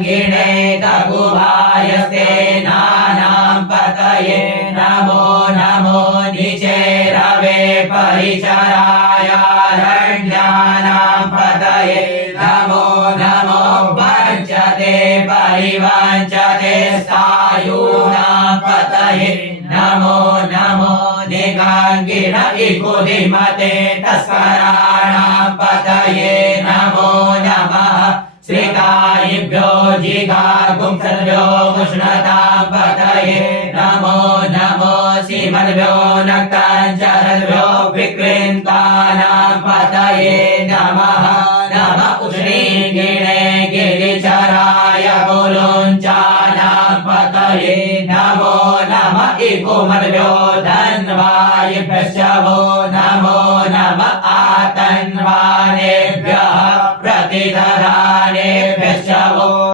निगाङ्गिणे ककुभायस्ते नानां पतये नमो नमो निचेरवे परिचराय रण्यानां पतये नमो नमो वञ्चते परिवञ्चते सायूनां पतये नमो नमो निगाङ्गिण इकुधिमते तस्कराणां पतये नमो नमः श्रीकायिभ्यो जिगागुंसर्भ्यो मुष्णतां पतये नमो नमो सीमद्भ्यो नक्ताञ्चरद्भ्यो विकृन्तानां पतये नमः नमः उष्णीगिणे गिरिचराय कुलुञ्चानां पतये नमो नमः इकुमद्भ्यो धन्वायिभ्यश्च वो नमो नमः आतन्वाने